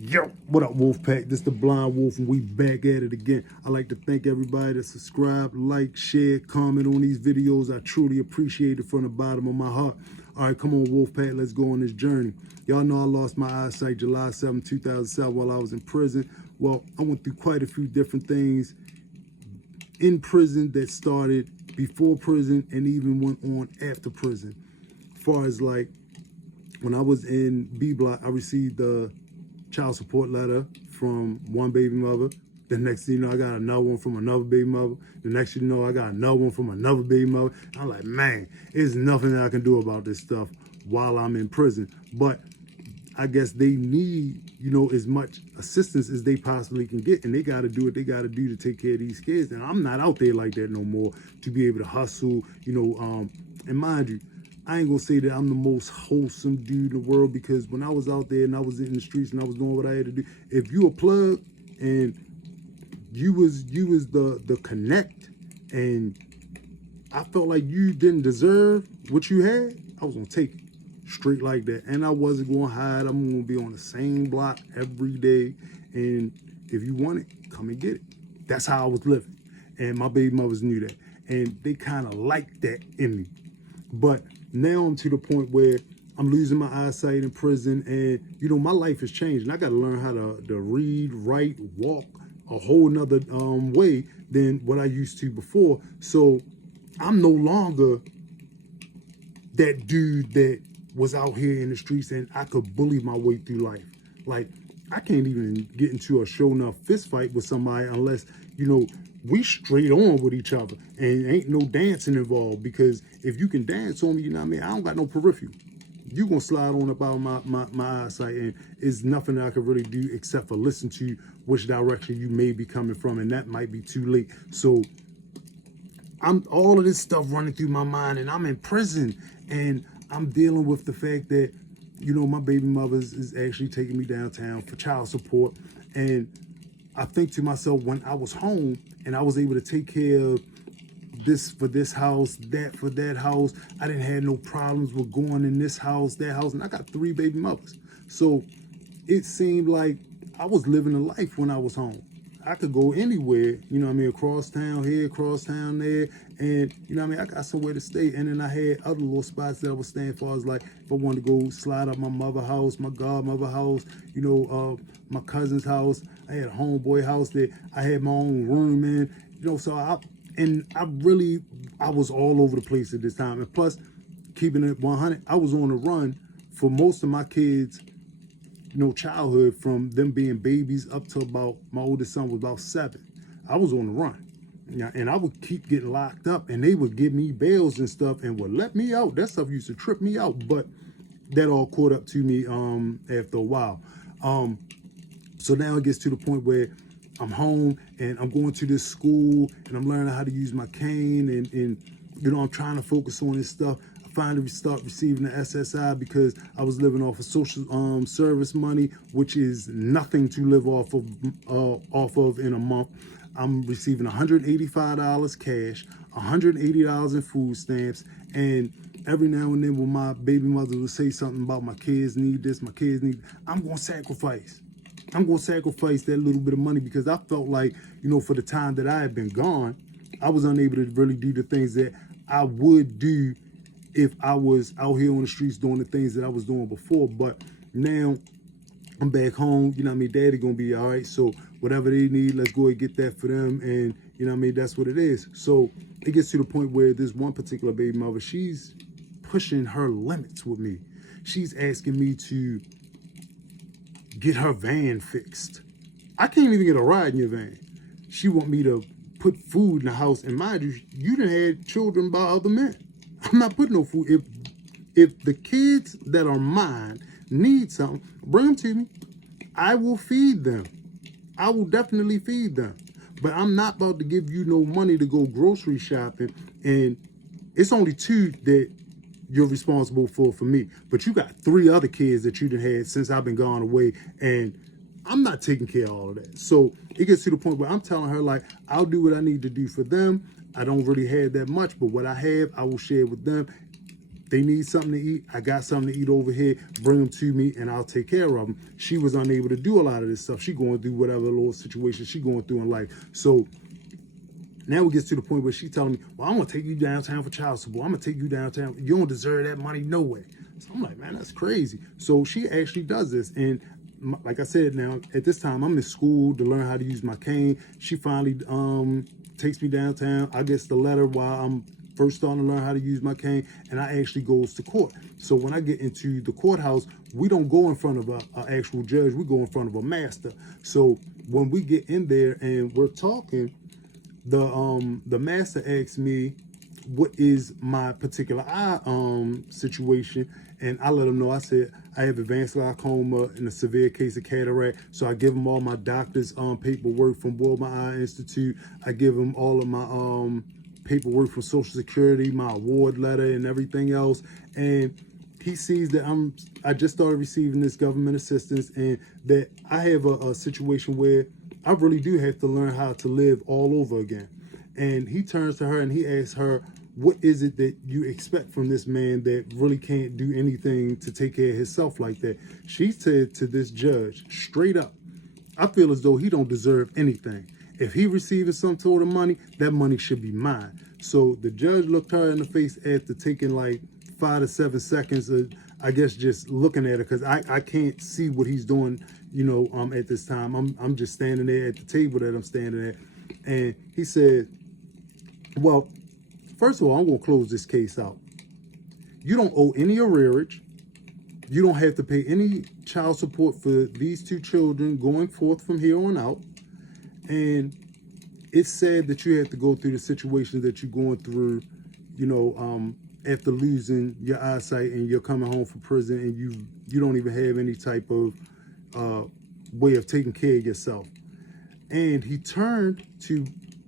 Yo, what up, Wolfpack? This the Blind Wolf, and we back at it again. I'd like to thank everybody that subscribe, like, share, comment on these videos. I truly appreciate it from the bottom of my heart. All right, come on, Wolfpack, let's go on this journey. Y'all know I lost my eyesight July 7, 2007 while I was in prison. Well, I went through quite a few different things in prison that started before prison and even went on after prison. As far as like, when I was in B Block, I received a child support letter from one baby mother. The next thing you know, I got another one from another baby mother. The next thing you know, I got another one from another baby mother. I'm like, man, there's nothing that I can do about this stuff while I'm in prison. But I guess they need, as much assistance as they possibly can get, and they got to do what they got to do to take care of these kids. And I'm not out there like that no more to be able to hustle, and mind you, I ain't gonna say that I'm the most wholesome dude in the world, because when I was out there and I was in the streets and I was doing what I had to do, if you a plug and you was the connect, and I felt like you didn't deserve what you had, I was gonna take it straight like that. And I wasn't gonna hide. I'm gonna be on the same block every day, and if you want it, come and get it. That's how I was living, and my baby mothers knew that, and they kind of liked that in me. But now I'm to the point where I'm losing my eyesight in prison, and my life has changed, and I got to learn how to read, write, walk a whole nother way than what I used to before. So I'm no longer that dude that was out here in the streets and I could bully my way through life. Like, I can't even get into a show enough fist fight with somebody unless, we straight on with each other and ain't no dancing involved, because if you can dance on me, you know what I mean, I don't got no peripheral. You gonna slide on about my eyesight, and it's nothing that I could really do except for listen to which direction you may be coming from, and that might be too late. So I'm all of this stuff running through my mind, and I'm in prison, and I'm dealing with the fact that, my baby mother is actually taking me downtown for child support. And I think to myself, when I was home and I was able to take care of this for this house, that for that house, I didn't have no problems with going in this house, that house, and I got 3 baby mothers. So it seemed like I was living a life when I was home. I could go anywhere, across town here, across town there, and I got somewhere to stay. And then I had other little spots that I was staying for. I was like, if I wanted to go slide up my mother house, my godmother house, my cousin's house, I had a homeboy house that I had my own room in, so I was all over the place at this time. And plus, keeping it 100, I was on the run for most of my kids' childhood, from them being babies up to about, my oldest son was about 7. I was on the run. And I would keep getting locked up, and they would give me bails and stuff and would let me out. That stuff used to trip me out, but that all caught up to me after a while. So now it gets to the point where I'm home and I'm going to this school and I'm learning how to use my cane, and I'm trying to focus on this stuff. I finally start receiving the SSI because I was living off of social service money, which is nothing to live off of in a month. I'm receiving $185 cash, $180 in food stamps, and every now and then when my baby mother would say something about my kids need this, my kids need, I'm going to sacrifice. I'm going to sacrifice that little bit of money, because I felt like, for the time that I had been gone, I was unable to really do the things that I would do if I was out here on the streets doing the things that I was doing before. But now I'm back home, daddy gonna be all right. So whatever they need, let's go and get that for them. And that's what it is. So it gets to the point where this one particular baby mother, she's pushing her limits with me. She's asking me to get her van fixed. I can't even get a ride in your van. She want me to put food in the house. And mind you, you done had children by other men. I'm not putting no food. If the kids that are mine need something, bring them to me. I will feed them. I will definitely feed them. But I'm not about to give you no money to go grocery shopping. And it's only 2 that you're responsible for me. But you got 3 other kids that you done had since I've been gone away. And I'm not taking care of all of that. So it gets to the point where I'm telling her, like, I'll do what I need to do for them. I don't really have that much, but what I have, I will share with them. they need something to eat. I got something to eat over here. Bring them to me, and I'll take care of them. She was unable to do a lot of this stuff. She going through whatever little situation she going through in life. So now it gets to the point where she telling me, well, I'm going to take you downtown for child support. I'm going to take you downtown. You don't deserve that money, no way. So I'm like, man, that's crazy. So she actually does this. And like I said, now, at this time, I'm in school to learn how to use my cane. She finally takes me downtown. I get the letter while I'm first starting to learn how to use my cane, and I actually goes to court. So when I get into the courthouse, we don't go in front of an actual judge. We go in front of a master. So when we get in there and we're talking, the master asked me what is my particular eye situation, and I let him know. I said I have advanced glaucoma and a severe case of cataract. So I give him all my doctor's paperwork from Wilmer Eye Institute. I give him all of my paperwork from Social Security, my award letter, and everything else. And he sees that I just started receiving this government assistance, and that I have a situation where I really do have to learn how to live all over again. And he turns to her and he asks her, what is it that you expect from this man that really can't do anything to take care of himself like that? She said to this judge, straight up, I feel as though he don't deserve anything. If he receiving some sort of money, that money should be mine. So the judge looked her in the face after taking like 5 to 7 seconds of, I guess, just looking at her, because I can't see what he's doing, you know, at this time. I'm just standing there at the table that I'm standing at. And he said, well, first of all, I'm going to close this case out. You don't owe any arrearage. You don't have to pay any child support for these 2 children going forth from here on out. And it's sad that you have to go through the situation that you're going through, you know, after losing your eyesight, and you're coming home from prison, and you don't even have any type of way of taking care of yourself. And he turned to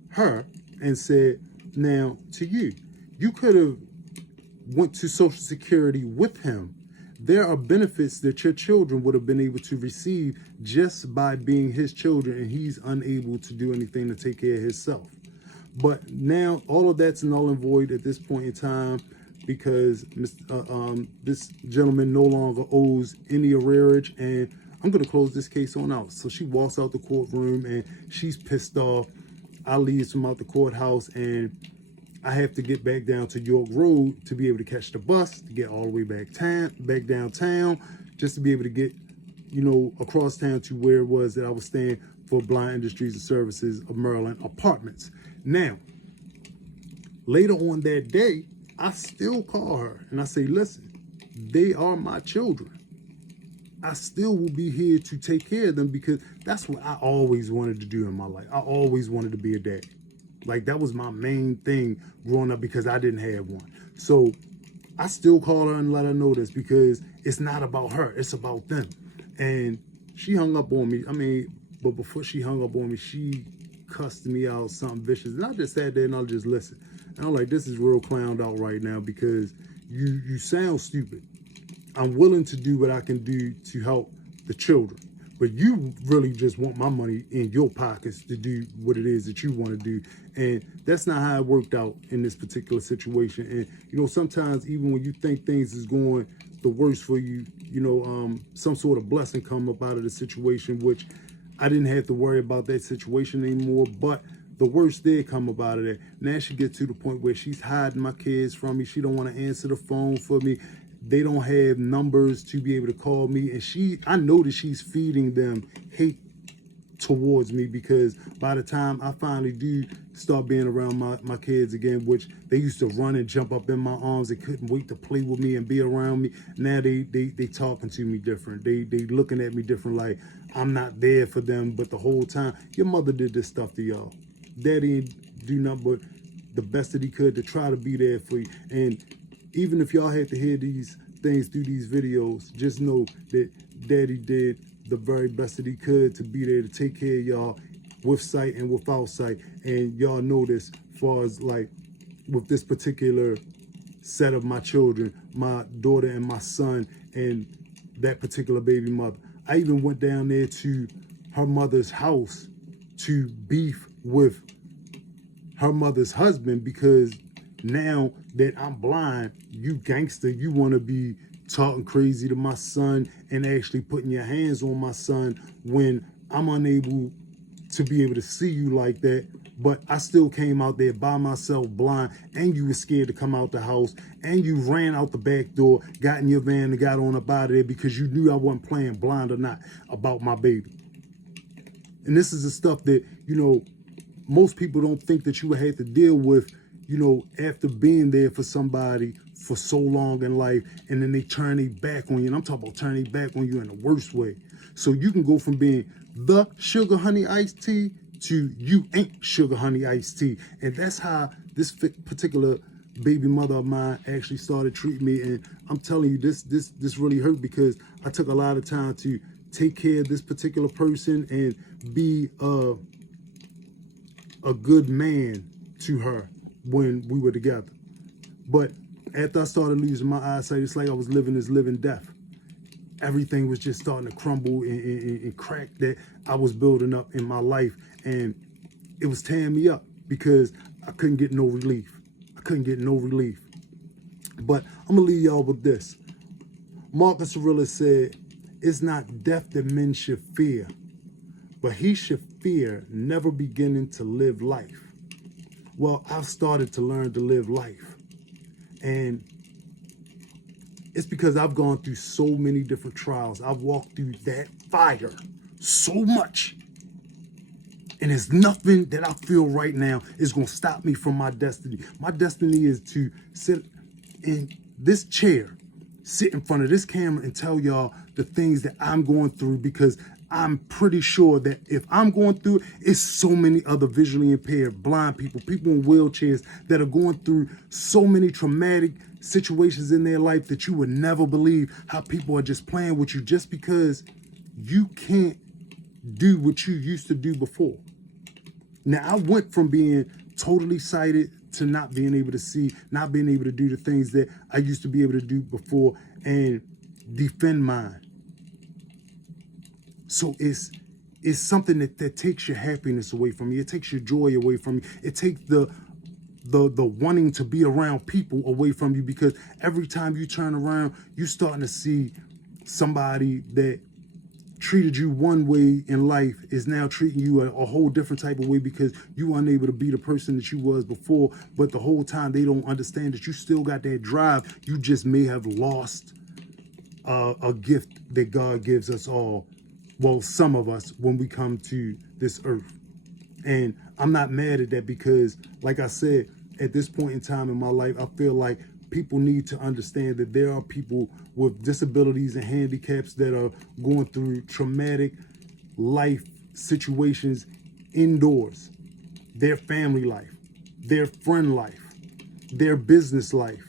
her and said, now, to you could have went to Social Security with him. There are benefits that your children would have been able to receive just by being his children, and he's unable to do anything to take care of himself. But now all of that's null and void at this point in time, because this gentleman no longer owes any arrearage, and I'm going to close this case on out. So she walks out the courtroom and she's pissed off. I leave from out the courthouse, and I have to get back down to York Road to be able to catch the bus to get all the way back downtown, just to be able to get, you know, across town to where it was that I was staying for Blind Industries and Services of Maryland Apartments. Now, later on that day, I still call her and I say, listen, they are my children. I still will be here to take care of them, because that's what I always wanted to do in my life. I always wanted to be a dad. Like, that was my main thing growing up, because I didn't have one. So I still call her and let her know this, because it's not about her, it's about them. And she hung up on me. I mean, but before she hung up on me, she cussed me out something vicious. And I just sat there and I just listened. And I'm like, this is real clowned out right now, because you sound stupid. I'm willing to do what I can do to help the children, but you really just want my money in your pockets to do what it is that you want to do. And that's not how it worked out in this particular situation. And, you know, sometimes even when you think things is going the worst for you, you know, some sort of blessing come up out of the situation, which I didn't have to worry about that situation anymore. But the worst did come up out of that. Now she gets to the point where she's hiding my kids from me. She don't want to answer the phone for me. They don't have numbers to be able to call me. And I know that she's feeding them hate towards me, because by the time I finally do start being around my kids again, which they used to run and jump up in my arms, they couldn't wait to play with me and be around me. Now they talking to me different. They looking at me different, like I'm not there for them. But the whole time, your mother did this stuff to y'all. Daddy didn't do nothing but the best that he could to try to be there for you. And even if y'all had to hear these things through these videos, just know that Daddy did the very best that he could to be there to take care of y'all with sight and without sight. And y'all know this, as far as like with this particular set of my children, my daughter and my son, and that particular baby mother. I even went down there to her mother's house to beef with her mother's husband, because now that I'm blind, you gangster, you want to be talking crazy to my son and actually putting your hands on my son when I'm unable to be able to see you like that. But I still came out there by myself blind, and you were scared to come out the house, and you ran out the back door, got in your van and got on up out of there because you knew I wasn't playing blind or not about my baby. And this is the stuff that, you know, most people don't think that you would have to deal with, you know, after being there for somebody for so long in life, and then they turn their back on you. And I'm talking about turning their back on you in the worst way. So you can go from being the sugar honey iced tea to you ain't sugar honey iced tea. And that's how this particular baby mother of mine actually started treating me. And I'm telling you, this really hurt, because I took a lot of time to take care of this particular person and be a good man to her when we were together. But after I started losing my eyesight, it's like I was living this living death. Everything was just starting to crumble and crack that I was building up in my life. And it was tearing me up because I couldn't get no relief. I couldn't get no relief. But I'm going to leave y'all with this. Marcus Aurelius said, "It's not death that men should fear, but he should fear never beginning to live life." Well, I've started to learn to live life. And it's because I've gone through so many different trials. I've walked through that fire so much. And there's nothing that I feel right now is going to stop me from my destiny. My destiny is to sit in this chair, sit in front of this camera and tell y'all the things that I'm going through, because I'm pretty sure that if I'm going through it, it's so many other visually impaired, blind people, people in wheelchairs that are going through so many traumatic situations in their life that you would never believe how people are just playing with you just because you can't do what you used to do before. Now, I went from being totally sighted to not being able to see, not being able to do the things that I used to be able to do before and defend mine. So it's something that takes your happiness away from you. It takes your joy away from you. It takes the wanting to be around people away from you, because every time you turn around, you're starting to see somebody that treated you one way in life is now treating you a whole different type of way because you were unable to be the person that you was before. But the whole time they don't understand that you still got that drive. You just may have lost a gift that God gives us all. Well, some of us, when we come to this earth. And I'm not mad at that, because like I said, at this point in time in my life, I feel like people need to understand that there are people with disabilities and handicaps that are going through traumatic life situations indoors, their family life, their friend life, their business life.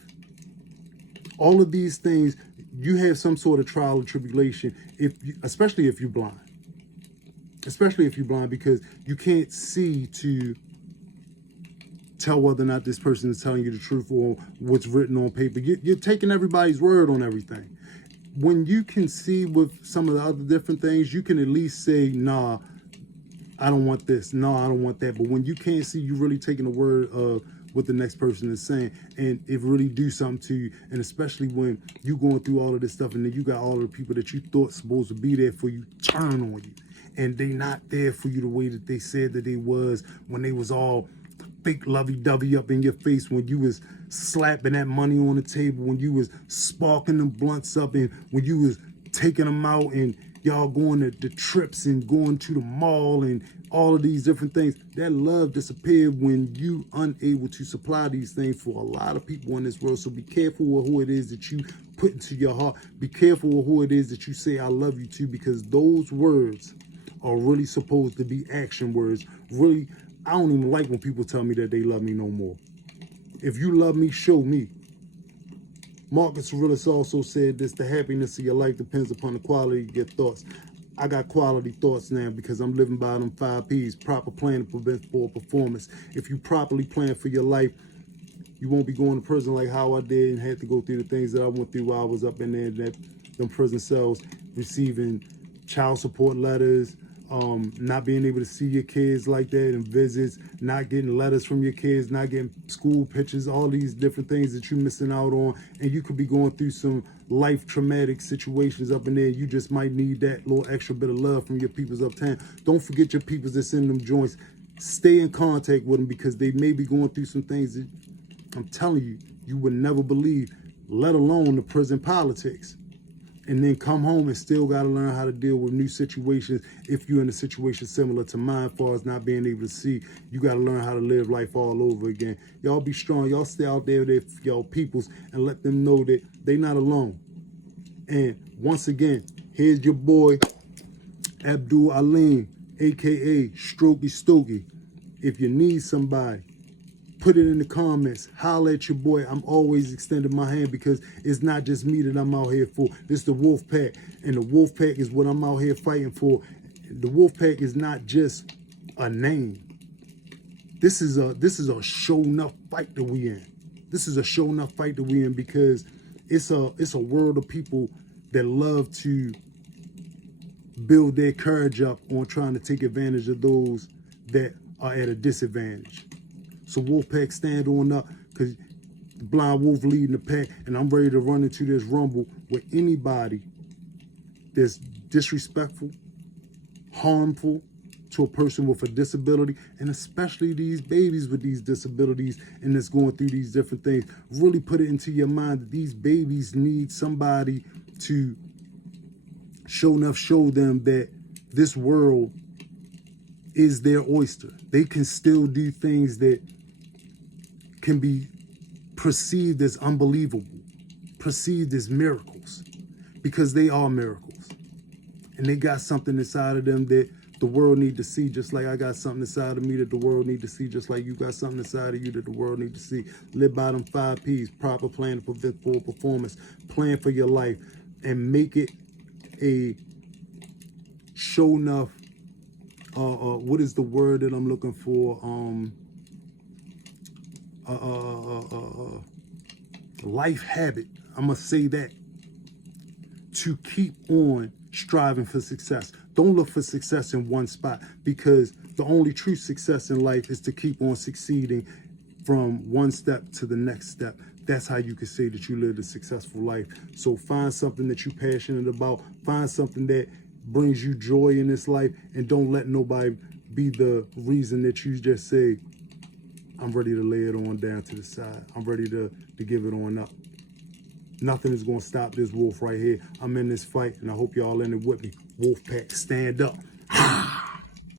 All of these things, you have some sort of trial or tribulation, especially if you're blind. Especially if you're blind, because you can't see to tell whether or not this person is telling you the truth or what's written on paper. You're taking everybody's word on everything. When you can see with some of the other different things, you can at least say, nah, I don't want this. No, I don't want that. But when you can't see, you're really taking the word of what the next person is saying, and it really do something to you. And especially when you going through all of this stuff, and then you got all of the people that you thought supposed to be there for you turn on you, and they not there for you the way that they said that they was when they was all fake lovey-dovey up in your face, when you was slapping that money on the table, when you was sparking them blunts up, and when you was taking them out, and y'all going to the trips and going to the mall and all of these different things. That love disappeared when you unable to supply these things for a lot of people in this world. So be careful with who it is that you put into your heart. Be careful with who it is that you say I love you to, because those words are really supposed to be action words. Really, I don't even like when people tell me that they love me no more. If you love me, show me. Marcus Aurelius also said this: the happiness of your life depends upon the quality of your thoughts. I got quality thoughts now because I'm living by them 5 P's. Proper planning prevents poor performance. If you properly plan for your life, you won't be going to prison like how I did and had to go through the things that I went through while I was up in there, them prison cells, receiving child support letters, not being able to see your kids like that and visits, not getting letters from your kids, not getting school pictures, all these different things that you're missing out on. And you could be going through some life traumatic situations up in there. You just might need that little extra bit of love from your peoples uptown. Don't forget your peoples that's in them joints. Stay in contact with them, because they may be going through some things that I'm telling you, you would never believe, let alone the prison politics. And then come home and still got to learn how to deal with new situations. If you're in a situation similar to mine, as far as not being able to see, you got to learn how to live life all over again. Y'all be strong. Y'all stay out there with y'all peoples and let them know that they not alone. And once again, here's your boy, Abdul Alim, a.k.a. Strokey Stokey. If you need somebody, put it in the comments. Holler at your boy. I'm always extending my hand, because it's not just me that I'm out here for. This the Wolf Pack, and the Wolf Pack is what I'm out here fighting for. The Wolf Pack is not just a name. This is a show enough fight that we in. This is a show enough fight that we in, because it's a world of people that love to build their courage up on trying to take advantage of those that are at a disadvantage. So Wolfpack, stand on up, because the Blind Wolf leading the pack, and I'm ready to run into this rumble with anybody that's disrespectful, harmful to a person with a disability, and especially these babies with these disabilities and that's going through these different things. Really put it into your mind that these babies need somebody to show them that this world is their oyster. They can still do things that can be perceived as unbelievable, perceived as miracles, because they are miracles. And they got something inside of them that the world need to see, just like I got something inside of me that the world need to see, just like you got something inside of you that the world need to see. Live by them 5 Ps, proper plan to prevent poor performance, plan for your life, and make it a show enough, what is the word that I'm looking for? Life habit. I'm gonna say that, to keep on striving for success. Don't look for success in one spot, because the only true success in life is to keep on succeeding from one step to the next step. That's how you can say that you lived a successful life. So find something that you're passionate about. Find something that brings you joy in this life, and don't let nobody be the reason that you just say, I'm ready to lay it on down to the side. I'm ready to give it on up. Nothing is going to stop this wolf right here. I'm in this fight, and I hope y'all in it with me. Wolf Pack, stand up.